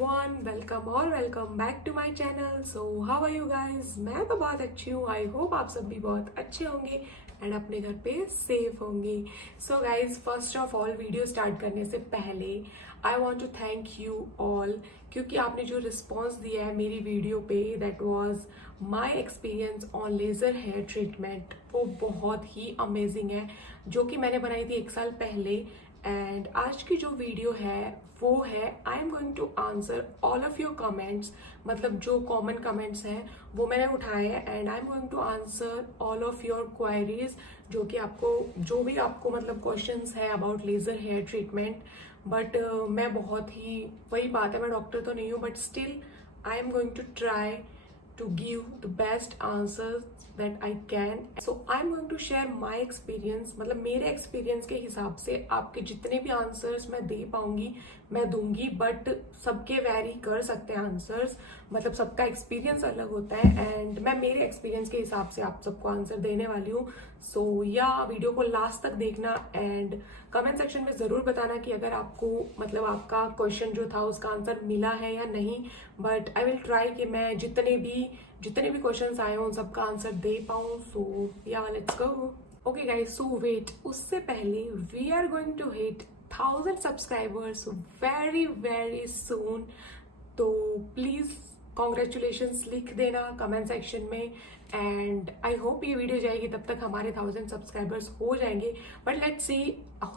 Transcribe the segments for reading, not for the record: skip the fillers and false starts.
Everyone, welcome और welcome back to my channel. So how are you guys? मैं तो बहुत अच्छी हूँ। आई होप आप सब भी बहुत अच्छे होंगे एंड अपने घर पे सेफ होंगे। So guys, first of all video start करने से पहले I want to thank you all, क्योंकि आपने जो रिस्पॉन्स दिया है मेरी वीडियो पे, that was my experience on laser hair treatment, वो बहुत ही अमेजिंग है, जो कि मैंने बनाई थी 1 साल पहले। एंड आज की जो वीडियो है वो है I am going to answer all of your comments, मतलब जो कॉमन कमेंट्स हैं वो मैंने उठाए हैं and I am going to answer all of your queries, जो कि आपको जो भी आपको मतलब क्वेश्चंस है about laser hair treatment. But मैं बहुत ही, वही बात है, मैं डॉक्टर तो नहीं हूँ, but still I am going to try to give the best answers that I can. So I'm going to share my experience, मतलब मेरे एक्सपीरियंस के हिसाब से आपके जितने भी आंसर्स मैं दे पाऊंगी मैं दूंगी, बट सबके वैरी कर सकते हैं आंसर्स, मतलब सबका एक्सपीरियंस अलग होता है एंड मैं मेरे एक्सपीरियंस के हिसाब से आप सबको आंसर देने वाली हूँ। सो या वीडियो को लास्ट तक देखना एंड कमेंट सेक्शन में जरूर बताना कि अगर आपको मतलब आपका क्वेश्चन जो था उसका आंसर मिला है या नहीं। बट आई विल ट्राई कि मैं जितने भी क्वेश्चंस आए हो उन सबका आंसर दे पाऊँ। So yeah let's go. Okay guys, so wait, उससे पहले we are going to hit 1000 subscribers very very soon. तो प्लीज कॉन्ग्रेचुलेशंस लिख देना कमेंट सेक्शन में एंड आई होप ये वीडियो जाएगी तब तक हमारे 1000 सब्सक्राइबर्स हो जाएंगे। बट लेट्स सी,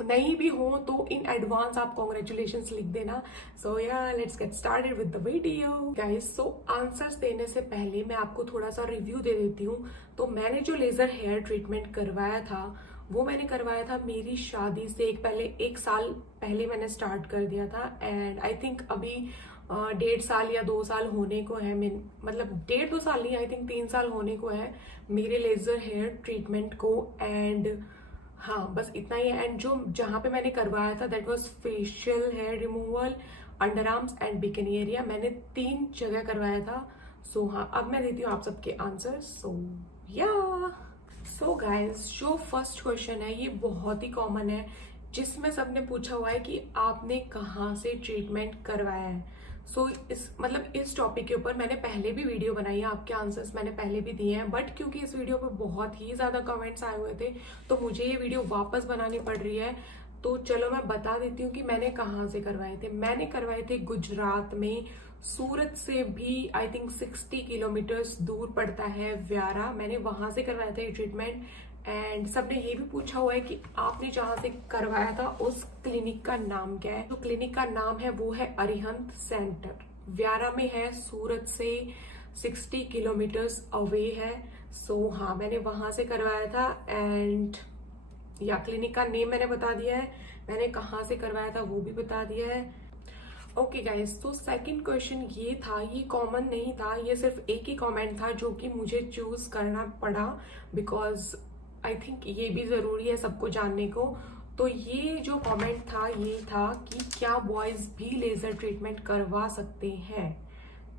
नहीं भी हो तो इन एडवांस आप कॉन्ग्रेचुलेशंस लिख देना। सो yeah let's get started with the video guys. So answers देने से पहले मैं आपको थोड़ा सा रिव्यू दे देती हूँ। तो मैंने जो लेजर हेयर ट्रीटमेंट करवाया था वो मैंने करवाया था मेरी शादी से एक साल पहले मैंने स्टार्ट कर दिया था एंड आई थिंक अभी 1.5 साल या 2 साल होने को है, मतलब 1.5-2 साल नहीं, आई थिंक 3 साल होने को है मेरे लेजर हेयर ट्रीटमेंट को। एंड हाँ, बस इतना ही है। एंड जो जहाँ पे मैंने करवाया था that was facial hair removal, underarms and bikini area, मैंने 3 जगह करवाया था। सो हाँ, अब मैं देती हूँ आप सबके आंसर। सो गाइस, जो फर्स्ट क्वेश्चन है ये बहुत ही कॉमन है, जिसमें सबने पूछा हुआ है कि आपने कहाँ से ट्रीटमेंट करवाया है। सो इस टॉपिक के ऊपर मैंने पहले भी वीडियो बनाई है, आपके आंसर्स मैंने पहले भी दिए हैं, बट क्योंकि इस वीडियो पे बहुत ही ज्यादा कमेंट्स आए हुए थे तो मुझे ये वीडियो वापस बनानी पड़ रही है। तो चलो मैं बता देती हूँ कि मैंने कहाँ से करवाए थे। मैंने करवाए थे गुजरात में, सूरत से भी आई थिंक 60 किलोमीटर्स दूर पड़ता है व्यारा, मैंने वहां से करवाया था ये ट्रीटमेंट। एंड सबने ये भी पूछा हुआ है कि आपने जहां से करवाया था उस क्लिनिक का नाम क्या है। तो क्लिनिक का नाम है वो है अरिहंत सेंटर, व्यारा में है, सूरत से 60 किलोमीटर्स अवे है। सो हाँ, मैंने वहां से करवाया था एंड या क्लिनिक का नेम मैंने बता दिया है, मैंने कहाँ से करवाया था वो भी बता दिया है। ओके गाइस, तो सेकंड क्वेश्चन ये था, ये कॉमन नहीं था, ये सिर्फ एक ही कमेंट था जो कि मुझे चूज करना पड़ा बिकॉज आई थिंक ये भी जरूरी है सबको जानने को। तो ये जो कमेंट था ये था कि क्या बॉयज भी लेजर ट्रीटमेंट करवा सकते हैं।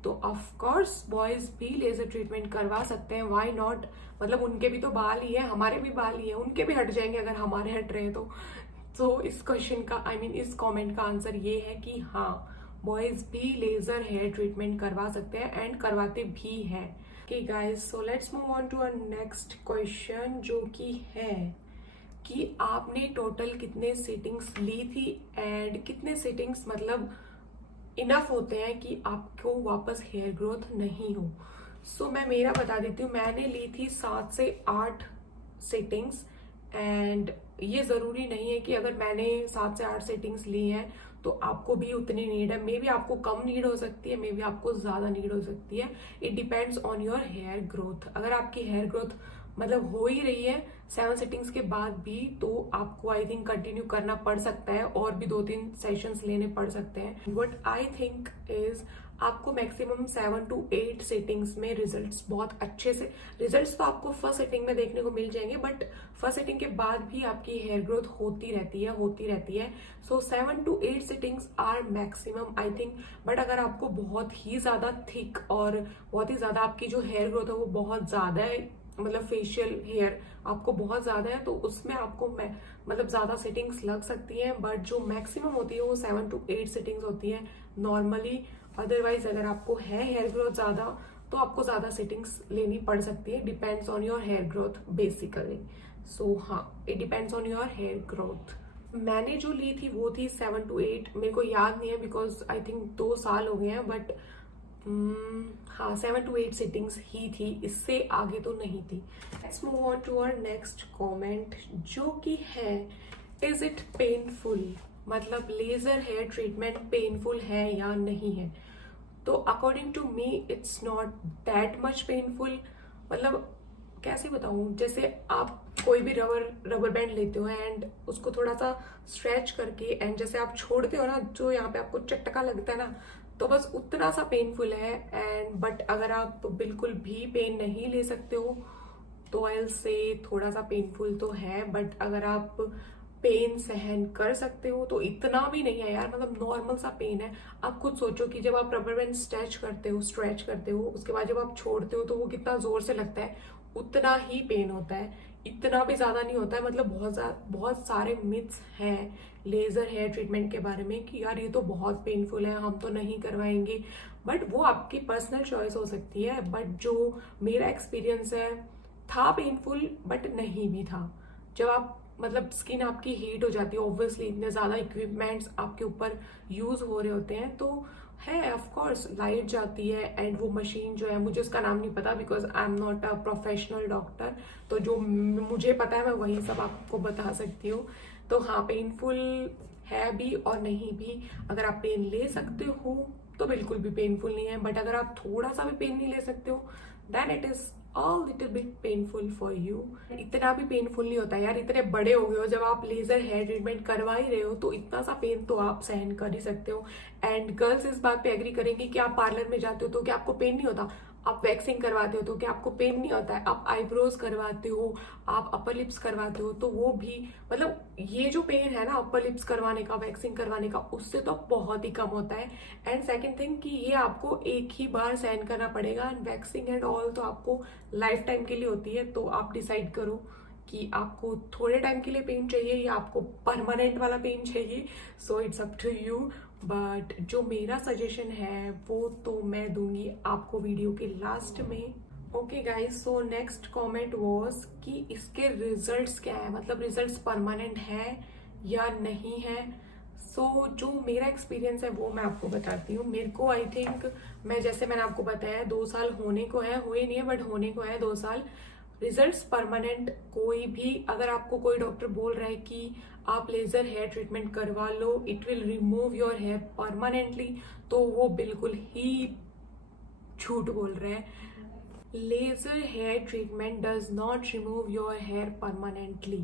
तो ऑफ कोर्स बॉयज भी लेजर ट्रीटमेंट करवा सकते हैं, व्हाई नॉट, मतलब उनके भी तो बाल ही है, हमारे भी बाल ही है, उनके भी हट जाएंगे अगर हमारे हट रहे तो। इस क्वेश्चन का इस कमेंट का आंसर ये है कि हाँ, बॉयज भी लेजर हेयर ट्रीटमेंट करवा सकते हैं एंड करवाते भी हैं। Okay guys, so let's move on to a next question, जो कि है कि आपने टोटल कितने सिटिंग्स ली थी एंड कितने सिटिंग्स मतलब इनफ होते हैं कि आपको वापस हेयर ग्रोथ नहीं हो। सो मैं मेरा बता देती हूँ, मैंने ली थी 7 से 8 सिटिंग्स एंड ये जरूरी नहीं है कि अगर मैंने 7 से 8 सेटिंग्स ली हैं तो आपको भी उतनी नीड है। मे बी आपको कम नीड हो सकती है, मे बी आपको ज्यादा नीड हो सकती है, it depends on your hair growth. अगर आपकी हेयर ग्रोथ मतलब हो ही रही है 7 सेटिंग्स के बाद भी, तो आपको आई थिंक कंटिन्यू करना पड़ सकता है और भी 2-3 सेशंस लेने पड़ सकते हैं। व्हाट आई थिंक इज आपको मैक्सिमम 7 to 8 सेटिंग्स में रिजल्ट्स बहुत अच्छे से, रिजल्ट्स तो आपको फर्स्ट सेटिंग में देखने को मिल जाएंगे, बट फर्स्ट सेटिंग के बाद भी आपकी हेयर ग्रोथ होती रहती है। So 7 to 8 settings are maximum I think. But अगर आपको बहुत ही ज्यादा थिक और बहुत ही ज्यादा आपकी जो हेयर ग्रोथ है वो बहुत ज्यादा है, मतलब फेशियल हेयर आपको बहुत ज्यादा है, तो उसमें आपको मतलब ज्यादा सेटिंग्स लग सकती हैं। बट जो मैक्सिमम होती है वो 7 to 8 सेटिंग्स होती है नॉर्मली। अदरवाइज अगर आपको है हेयर ग्रोथ ज़्यादा तो आपको ज़्यादा सिटिंग्स लेनी पड़ सकती है, depends on your hair growth basically. So हाँ, it depends on your hair growth. मैंने जो ली थी वो थी 7 to 8, मेरे को याद नहीं है बिकॉज आई थिंक 2 साल हो गए हैं, बट हाँ 7 to 8 सिटिंग्स ही थी, इससे आगे तो नहीं थी। Let's move on to our next comment जो कि है, इज इट पेनफुल, मतलब लेजर हेयर ट्रीटमेंट पेनफुल है या नहीं है। तो according to me it's not that much painful. मतलब कैसे बताऊं, जैसे आप कोई भी रबर बैंड लेते हो एंड उसको थोड़ा सा स्ट्रेच करके एंड जैसे आप छोड़ते हो ना, जो यहाँ पे आपको चटका लगता है ना, तो बस उतना सा पेनफुल है। एंड बट अगर आप बिल्कुल भी पेन नहीं ले सकते हो तो आई विल से थोड़ा सा पेनफुल तो है, बट अगर आप पेन सहन कर सकते हो तो इतना भी नहीं है यार, मतलब नॉर्मल सा पेन है। आप खुद सोचो कि जब आप रबर बैंड स्ट्रेच करते हो उसके बाद जब आप छोड़ते हो तो वो कितना जोर से लगता है, उतना ही पेन होता है, इतना भी ज्यादा नहीं होता है। मतलब बहुत सारे मिथ्स हैं लेजर हेयर ट्रीटमेंट के बारे में कि यार ये तो बहुत पेनफुल है, हम तो नहीं करवाएंगे, बट वो आपकी पर्सनल चॉइस हो सकती है। बट जो मेरा एक्सपीरियंस है, था पेनफुल बट नहीं भी था। जब आप मतलब स्किन आपकी हीट हो जाती है, ऑब्वियसली इतने ज्यादा इक्विपमेंट्स आपके ऊपर यूज हो रहे होते हैं, तो है ऑफ कोर्स लाइट जाती है। एंड वो मशीन जो है, मुझे उसका नाम नहीं पता because I am not a professional doctor, तो जो मुझे पता है मैं वही सब आपको बता सकती हूँ। तो हाँ, पेनफुल है भी और नहीं भी। अगर आप पेन ले सकते हो तो बिल्कुल भी पेनफुल नहीं है, बट अगर आप थोड़ा सा भी पेन नहीं ले सकते हो then it is all little bit painful for you. इतना भी पेनफुल नहीं होता यार, इतने बड़े हो गए हो, जब आप लेजर हेयर ट्रीटमेंट करवा ही रहे हो तो इतना सा पेन तो आप सहन कर ही सकते हो। एंड गर्ल्स इस बात पे एग्री करेंगी कि आप पार्लर में जाते हो तो क्या आपको पेन नहीं होता, आप वैक्सिंग करवाते हो तो क्या आपको पेन नहीं होता है, आप आईब्रोज करवाते हो, आप अपर लिप्स करवाते हो तो वो भी, मतलब ये जो पेन है ना अपर लिप्स करवाने का, वैक्सिंग करवाने का, उससे तो बहुत ही कम होता है। एंड सेकंड थिंग कि ये आपको एक ही बार सहन करना पड़ेगा, एंड वैक्सिंग एंड ऑल तो आपको लाइफ टाइम के लिए होती है। तो आप डिसाइड करो कि आपको थोड़े टाइम के लिए पेन चाहिए या आपको परमानेंट वाला पेन चाहिए। So it's up to you, but जो मेरा सजेशन है वो तो मैं दूंगी आपको वीडियो के लास्ट में। Okay guys, so next comment was कि इसके रिजल्ट्स क्या है, मतलब रिजल्ट्स परमानेंट है या नहीं है। सो जो मेरा एक्सपीरियंस है वो मैं आपको बताती हूँ। मेरे को आई थिंक, मैं जैसे मैंने आपको बताया 2 साल होने को है, हुए नहीं है बट होने को है 2 साल। रिजल्ट्स परमानेंट कोई भी, अगर आपको कोई डॉक्टर बोल रहा है कि आप लेजर हेयर ट्रीटमेंट करवा लो, it will remove your hair permanently, तो वो बिल्कुल ही झूठ बोल रहे हैं। Laser hair treatment does not remove your hair permanently,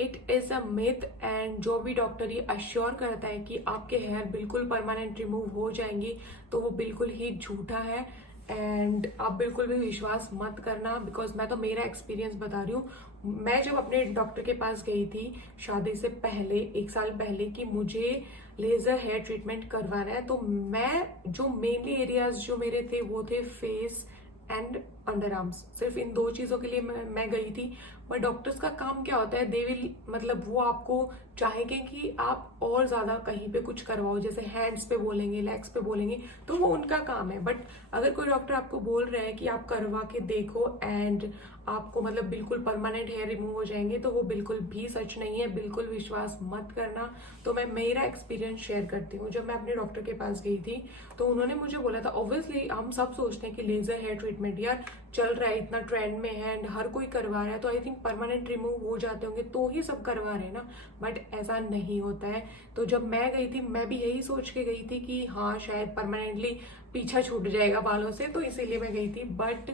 it is a myth. And जो भी डॉक्टर ये अश्योर करता है कि आपके हेयर बिल्कुल परमानेंट रिमूव हो जाएंगे तो वो बिल्कुल ही झूठा है। एंड आप बिल्कुल भी विश्वास मत करना, बिकॉज मैं तो मेरा एक्सपीरियंस बता रही हूँ। मैं जब अपने डॉक्टर के पास गई थी शादी से पहले 1 साल पहले कि मुझे लेजर हेयर ट्रीटमेंट करवाना है, तो मैं जो मेनली एरियाज जो मेरे थे वो थे फेस एंड अंडर आर्म्स, सिर्फ इन 2 चीजों के लिए मैं गई थी। बट डॉक्टर्स का काम क्या होता है, दे विल, मतलब वो आपको चाहेंगे कि आप और ज्यादा कहीं पे कुछ करवाओ, जैसे हैंड्स पे बोलेंगे, लेग्स पे बोलेंगे, तो वो उनका काम है। बट अगर कोई डॉक्टर आपको बोल रहा है कि आप करवा के देखो एंड आपको मतलब बिल्कुल परमानेंट हेयर रिमूव हो जाएंगे, तो वो बिल्कुल भी सच नहीं है, बिल्कुल विश्वास मत करना। तो मैं मेरा एक्सपीरियंस शेयर करती हूँ। जब मैं अपने डॉक्टर के पास गई थी तो उन्होंने मुझे बोला था, ऑब्वियसली हम सब सोचते हैं कि लेजर हेयर ट्रीटमेंट यार चल रहा है, इतना ट्रेंड में है एंड हर कोई करवा रहा है, तो आई थिंक परमानेंट रिमूव हो जाते होंगे तो ही सब करवा रहे हैं ना, बट ऐसा नहीं होता है। तो जब मैं गई थी मैं भी यही सोच के गई थी कि हाँ शायद परमानेंटली पीछा छूट जाएगा बालों से, तो इसीलिए मैं गई थी। बट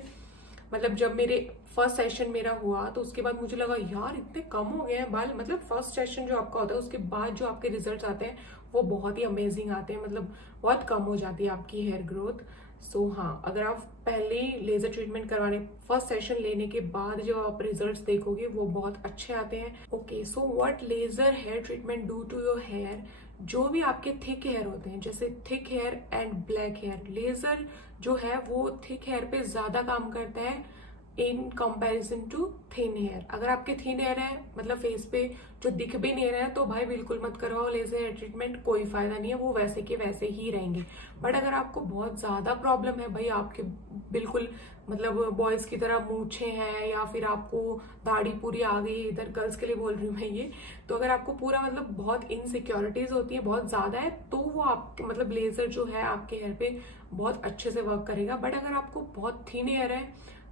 मतलब जब मेरे फर्स्ट सेशन मेरा हुआ तो उसके बाद मुझे लगा यार इतने कम हो गए हैं बाल, मतलब फर्स्ट सेशन जो आपका होता है उसके बाद जो आपके रिजल्ट्स आते हैं वो बहुत ही अमेजिंग आते हैं, मतलब बहुत कम हो जाती है आपकी हेयर ग्रोथ। सो हाँ, अगर आप पहले ही लेजर ट्रीटमेंट करवाने फर्स्ट सेशन लेने के बाद जो आप रिजल्ट्स देखोगे वो बहुत अच्छे आते हैं। Okay, so what laser hair treatment do to your hair. जो भी आपके थिक हेयर होते हैं, जैसे thick hair and black hair, laser जो है वो थिक हेयर पे ज्यादा काम करता है in comparison to thin hair. अगर आपके थिन हेयर है, मतलब फेस पे जो दिख भी नहीं रहा है, तो भाई बिल्कुल मत करवाओ लेजर हेयर ट्रीटमेंट, कोई फायदा नहीं है, वो वैसे के वैसे ही रहेंगे। बट अगर आपको बहुत ज्यादा प्रॉब्लम है भाई, आपके बिल्कुल मतलब बॉयज की तरह मूछे हैं, या फिर आपको दाढ़ी पूरी आ गई, इधर गर्ल्स के लिए बोल रही हूँ मैं ये, तो अगर आपको पूरा मतलब बहुत इनसिक्योरिटीज होती है, बहुत ज्यादा है, तो वो आपके मतलब लेजर जो है आपके हेयर पे बहुत अच्छे से वर्क करेगा। बट अगर आपको बहुत थिन हेयर है,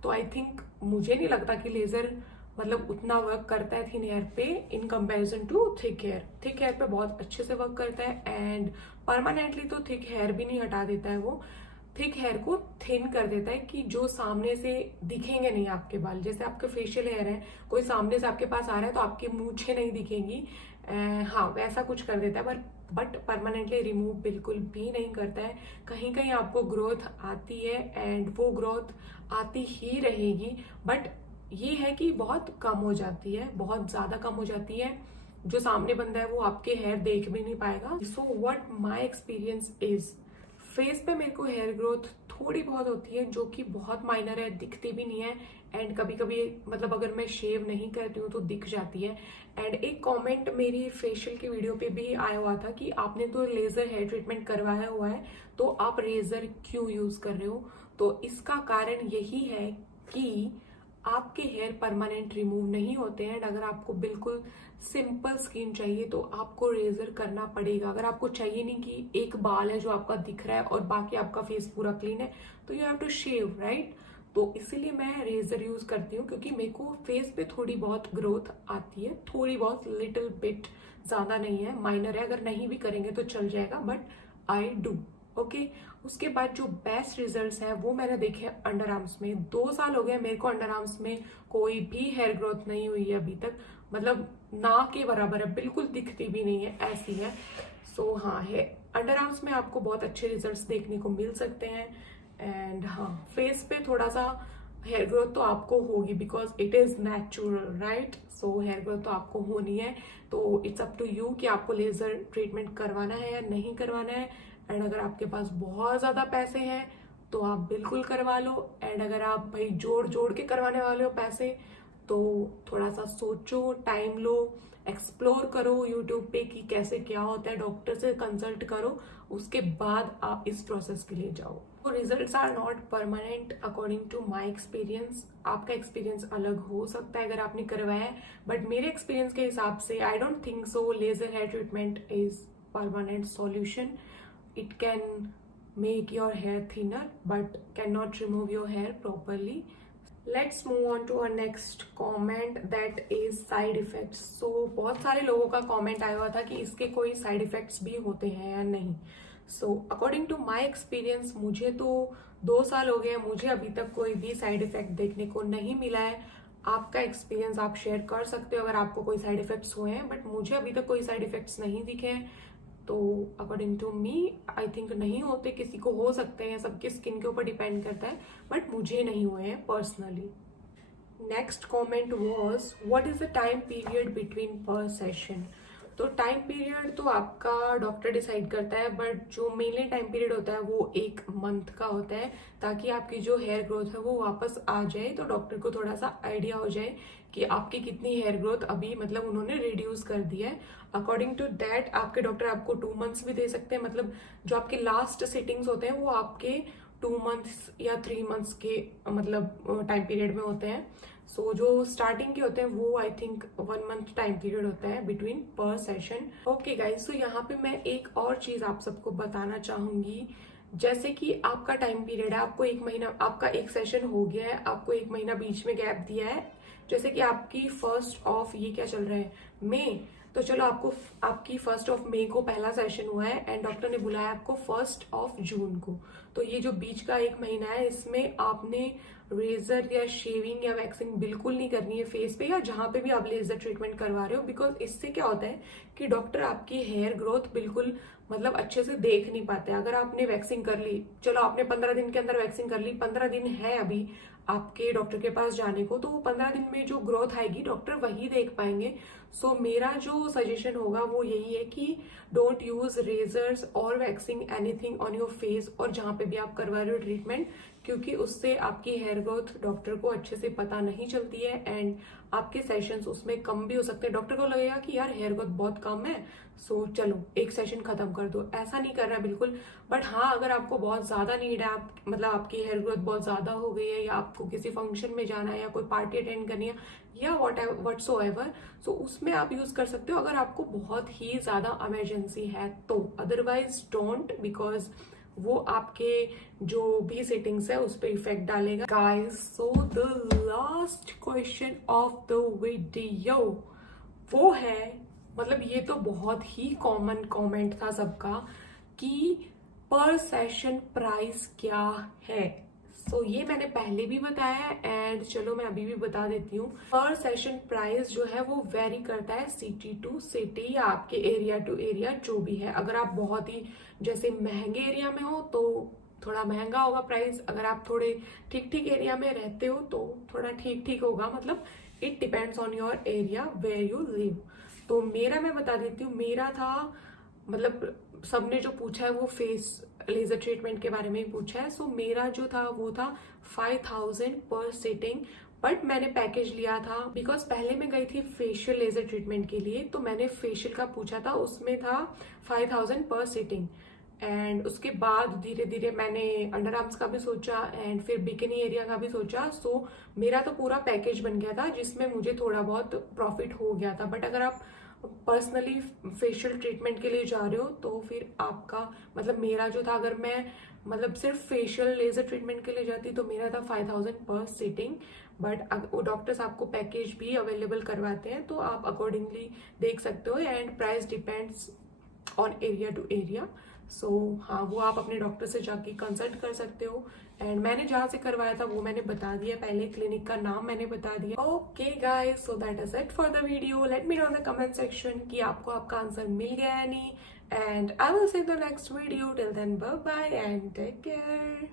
तो आई थिंक मुझे नहीं लगता कि लेजर मतलब उतना वर्क करता है थिन हेयर पे in comparison to thick hair. Thick hair पे बहुत अच्छे से वर्क करता है, एंड परमानेंटली तो थिक हेयर भी नहीं हटा देता है, वो थिक हेयर को थिन कर देता है कि जो सामने से दिखेंगे नहीं आपके बाल। जैसे आपके फेशियल हेयर है, कोई सामने से आपके पास आ रहा है तो आपकी मूछें नहीं दिखेंगी, हाँ वैसा कुछ कर देता है, बट परमानेंटली रिमूव बिल्कुल भी नहीं करता है। कहीं कहीं आपको ग्रोथ आती है, एंड वो ग्रोथ आती ही रहेगी, बट ये है कि बहुत कम हो जाती है, बहुत ज्यादा कम हो जाती है। जो सामने बंदा है वो आपके हेयर देख भी नहीं पाएगा। So what my experience is, face पे मेरे को हेयर ग्रोथ थोड़ी बहुत होती है, जो कि बहुत माइनर है, दिखती भी नहीं है, एंड कभी कभी मतलब अगर मैं शेव नहीं करती हूँ तो दिख जाती है। एंड एक कमेंट मेरी फेशियल की वीडियो पे भी आया हुआ था कि आपने तो लेजर हेयर ट्रीटमेंट करवाया हुआ है, तो आप रेजर क्यों यूज कर रहे हो। तो इसका कारण यही है कि आपके हेयर परमानेंट रिमूव नहीं होते हैं, एंड अगर आपको बिल्कुल सिंपल स्किन चाहिए तो आपको रेजर करना पड़ेगा। अगर आपको चाहिए नहीं कि एक बाल है जो आपका दिख रहा है और बाकी आपका फेस पूरा क्लीन है, तो you have to shave, right. तो इसीलिए मैं रेजर यूज करती हूँ, क्योंकि मेरे को फेस पे थोड़ी बहुत ग्रोथ आती है, थोड़ी बहुत, लिटिल बिट, ज्यादा नहीं है, माइनर है। अगर नहीं भी करेंगे तो चल जाएगा, बट आई डू। ओके, उसके बाद जो बेस्ट रिजल्ट्स है वो मैंने देखे अंडर आर्म्स में। 2 साल हो गए मेरे को अंडर आर्म्स में कोई भी हेयर ग्रोथ नहीं हुई है अभी तक, मतलब ना के बराबर है, बिल्कुल दिखती भी नहीं है, ऐसी है। सो हाँ, है अंडर आर्म्स में आपको बहुत अच्छे रिजल्ट्स देखने को मिल सकते हैं। एंड हाँ, फेस पे थोड़ा सा हेयर ग्रोथ तो आपको होगी, because it is natural, right. So here growth तो आपको होनी है, तो इट्स अप टू यू कि आपको लेजर ट्रीटमेंट करवाना है या नहीं करवाना है। एंड अगर आपके पास बहुत ज्यादा पैसे हैं तो आप बिल्कुल करवा लो, एंड अगर आप भाई जोड़ जोड़ के करवाने वाले हो पैसे, तो थोड़ा सा सोचो, टाइम लो, एक्सप्लोर करो यूट्यूब पे कि कैसे क्या होता है, डॉक्टर से कंसल्ट करो, उसके बाद आप इस प्रोसेस के लिए जाओ। तो results are not permanent according to my experience. आपका एक्सपीरियंस अलग हो सकता है अगर आपने करवाया है, बट मेरे एक्सपीरियंस के हिसाब से I don't think so laser hair treatment is permanent solution. It can make your hair thinner but cannot remove your hair properly. Let's move on to our next comment, that is side effects. So बहुत सारे लोगों का comment आया हुआ था कि इसके कोई side effects भी होते हैं या नहीं। So according to my experience, मुझे तो 2 साल हो गए, मुझे अभी तक कोई भी side effect देखने को नहीं मिला है। आपका एक्सपीरियंस आप शेयर कर सकते हो अगर आपको कोई साइड इफेक्ट्स हुए हैं, बट मुझे अभी तक कोई साइड इफेक्ट्स नहीं दिखे हैं। तो according to me I think नहीं होते, किसी को हो सकते हैं, सबकी स्किन के ऊपर डिपेंड करता है, बट मुझे नहीं हुए हैं personally. Next comment was, what is the time period between पर सेशन। तो टाइम पीरियड तो आपका डॉक्टर डिसाइड करता है, बट जो मेनली टाइम पीरियड होता है वो 1 मंथ का होता है, ताकि आपकी जो हेयर ग्रोथ है वो वापस आ जाए, तो डॉक्टर को थोड़ा सा आइडिया हो जाए कि आपकी कितनी हेयर ग्रोथ अभी मतलब उन्होंने रिड्यूस कर दी है। अकॉर्डिंग टू दैट आपके डॉक्टर आपको 2 मंथ्स भी दे सकते हैं, मतलब जो आपके लास्ट सिटिंग्स होते हैं वो आपके 2 मंथ्स या 3 मंथ्स के मतलब टाइम पीरियड में होते हैं। सो जो स्टार्टिंग के होते हैं वो I think 1 month time period होता है बिटवीन पर सेशन। ओके गाइस, तो यहाँ पे मैं एक और चीज आप सबको बताना चाहूंगी। जैसे कि आपका टाइम पीरियड है, आपको 1 महीना, आपका 1 सेशन हो गया है, आपको 1 महीना बीच में गैप दिया है। जैसे कि आपकी 1st ऑफ, ये क्या चल रहा है, मई, तो चलो आपको आपकी 1st ऑफ मई को पहला सेशन हुआ है, एंड डॉक्टर ने बुलाया आपको 1st ऑफ जून को। तो ये जो बीच का 1 महीना है, इसमें आपने रेजर या शेविंग या वैक्सिंग बिल्कुल नहीं करनी है फेस पे, या जहां पे भी आप लेजर ट्रीटमेंट करवा रहे हो, बिकॉज इससे क्या होता है कि डॉक्टर आपकी हेयर ग्रोथ बिल्कुल मतलब अच्छे से देख नहीं पाते। अगर आपने वैक्सिंग कर ली, चलो आपने 15 दिन के अंदर वैक्सिंग कर ली, 15 दिन है अभी आपके डॉक्टर के पास जाने को, तो वो 15 दिन में जो ग्रोथ आएगी डॉक्टर वही देख पाएंगे। सो मेरा जो सजेशन होगा वो यही है कि डोंट यूज रेजर्स और waxing anything on your face, और जहां पे भी आप करवा रहे हो ट्रीटमेंट, क्योंकि उससे आपकी हेयर ग्रोथ डॉक्टर को अच्छे से पता नहीं चलती है एंड आपके सेशंस उसमें कम भी हो सकते हैं। डॉक्टर को लगेगा कि यार हेयर ग्रोथ बहुत कम है, सो चलो एक सेशन खत्म कर दो। ऐसा नहीं करना बिल्कुल। बट हाँ, अगर आपको बहुत ज्यादा नीड है, आप मतलब आपकी हेयर ग्रोथ बहुत ज्यादा हो गई है, या आपको किसी फंक्शन में जाना है, या कोई पार्टी अटेंड करनी है, या व्हाटसोएवर, सो उसमें आप यूज कर सकते हो अगर आपको बहुत ही ज्यादा इमरजेंसी है तो। अदरवाइज डोंट, बिकॉज वो आपके जो भी सेटिंग्स है उस पर इफेक्ट डालेगा। Guys, so the last question of the video वो है, मतलब ये तो बहुत ही कॉमन कमेंट था सबका कि पर सेशन प्राइस क्या है। सो ये मैंने पहले भी बताया एंड चलो मैं अभी भी बता देती हूँ। पर सेशन प्राइस जो है वो वेरी करता है सिटी टू सिटी या आपके एरिया टू एरिया जो भी है। अगर आप बहुत ही जैसे महंगे एरिया में हो तो थोड़ा महंगा होगा प्राइस, अगर आप थोड़े ठीक ठीक एरिया में रहते हो तो थोड़ा ठीक ठीक होगा। मतलब it depends on your area where you live. तो मेरा मैं बता देती हूँ, मेरा था, मतलब सबने जो पूछा है वो फेस लेजर ट्रीटमेंट के बारे में ही पूछा है। सो मेरा जो था वो था 5000 पर सिटिंग। बट मैंने पैकेज लिया था बिकॉज पहले मैं गई थी फेशियल लेजर ट्रीटमेंट के लिए, तो मैंने फेशियल का पूछा था, उसमें था 5000 पर सिटिंग। एंड उसके बाद धीरे धीरे मैंने अंडर आर्म्स का भी सोचा एंड फिर बिकिनी एरिया का भी सोचा। सो मेरा तो पूरा पैकेज बन गया था जिसमें मुझे थोड़ा बहुत प्रॉफिट हो गया था। बट अगर आप पर्सनली फेशियल ट्रीटमेंट के लिए जा रहे हो तो फिर आपका, मतलब मेरा जो था, अगर मैं मतलब सिर्फ फेशियल लेजर ट्रीटमेंट के लिए जाती तो मेरा था 5000 पर सिटिंग। बट वो डॉक्टर्स आपको पैकेज भी अवेलेबल करवाते हैं तो आप अकॉर्डिंगली देख सकते हो and price depends on area to area. So हाँ, वो आप अपने डॉक्टर से जाके कंसल्ट कर सकते हो। एंड मैंने जहाँ से करवाया था वो मैंने बता दिया पहले, क्लिनिक का नाम मैंने बता दिया। Okay guys, so that is it for the video. Let me know in the comment section कि आपको आपका आंसर मिल गया है नहीं, and I will see the next video. Till then bye bye and take care.